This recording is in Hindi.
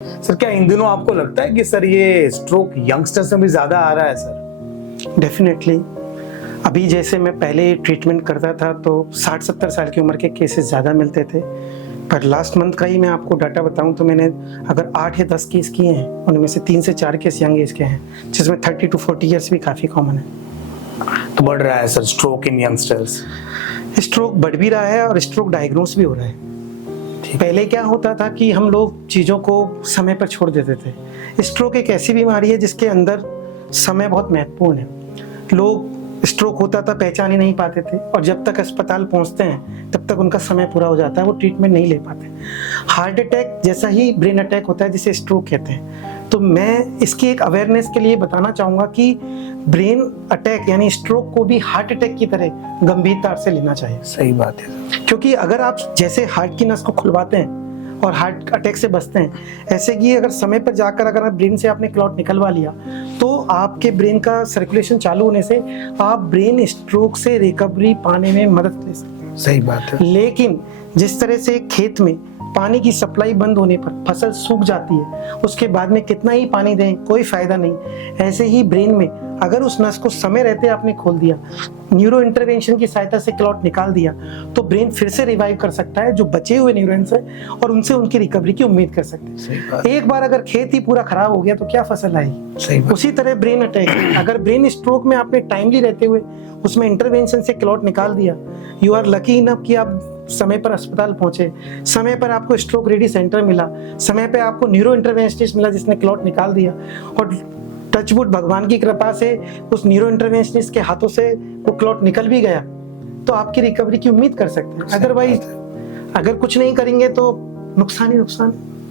सर क्या इन दिनों आपको लगता है कि सर ये स्ट्रोक यंगस्टर्स में भी ज्यादा आ रहा है सर? डेफिनेटली। अभी जैसे मैं पहले ट्रीटमेंट करता था तो 60-70 साल की उम्र के केसेस ज़्यादा मिलते थे, पर लास्ट मंथ का ही मैं आपको डाटा बताऊं तो मैंने अगर 8 या 10 केस किए हैं, उनमें से 3 से 4 केस यंग एज के हैं, जिसमें 30 to 40 ईयर्स भी काफ़ी कॉमन है। तो बढ़ रहा है sir stroke in youngsters? Stroke बढ़ भी रहा है और स्ट्रोक डायग्नोस भी हो रहा है। पहले क्या होता था कि हम लोग चीज़ों को समय पर छोड़ देते थे। स्ट्रोक एक ऐसी बीमारी है जिसके अंदर समय बहुत महत्वपूर्ण है। लोग स्ट्रोक होता था पहचान ही नहीं पाते थे, और जब तक अस्पताल पहुंचते हैं तब तक उनका समय पूरा हो जाता है, वो ट्रीटमेंट नहीं ले पाते। हार्ट अटैक जैसा ही ब्रेन अटैक होता है जिसे स्ट्रोक कहते हैं। तो मैं इसकी एक अवेयरनेस के लिए बताना चाहूँगा कि ब्रेन अटैक यानी स्ट्रोक को भी हार्ट अटैक की तरह गंभीरता से लेना चाहिए। सही बात है। क्योंकि अगर आप जैसे हार्ट की नस को खुलवाते हैं और हार्ट अटैक से बचते हैं, ऐसे कि अगर समय पर जाकर अगर ब्रेन से आपने क्लॉट निकलवा लिया तो आपके ब्रेन का सर्कुलेशन चालू होने से आप ब्रेन स्ट्रोक से रिकवरी पाने में मदद ले सकते हैं। सही बात है। लेकिन जिस तरह से खेत में पानी की सप्लाई बंद होने पर फसल सूख जाती है, उसके बाद में कितना ही पानी दें कोई फायदा नहीं, ऐसे ही ब्रेन में अगर उस नस को समय रहते आपने खोल दिया, न्यूरो इंटरवेंशन की सहायता से क्लॉट निकाल दिया, तो ब्रेन फिर से रिवाइव कर सकता है जो बचे हुए न्यूरॉन्स है, और उनसे उनकी रिकवरी की उम्मीद कर सकते हैं। एक बार अगर खेत ही पूरा खराब हो गया तो क्या फसल आएगी? उसी तरह ब्रेन अटैक, अगर ब्रेन स्ट्रोक में आपने टाइमली रहते हुए उसमें इंटरवेंशन से क्लॉट निकाल दिया, यू आर लकी इनफ कि आप समय पर अस्पताल पहुंचे, समय पर आपको स्ट्रोक रेडी सेंटर मिला, समय पे आपको न्यूरो इंटरवेंशनिस्ट मिला जिसने क्लॉट निकाल दिया, और टचवुड भगवान की कृपा से उस न्यूरो इंटरवेंशनिस्ट के हाथों से वो क्लॉट निकल भी गया, तो आपकी रिकवरी की उम्मीद कर सकते हैं। अदरवाइज अगर कुछ नहीं करेंगे तो नुकसान ही नुकसान।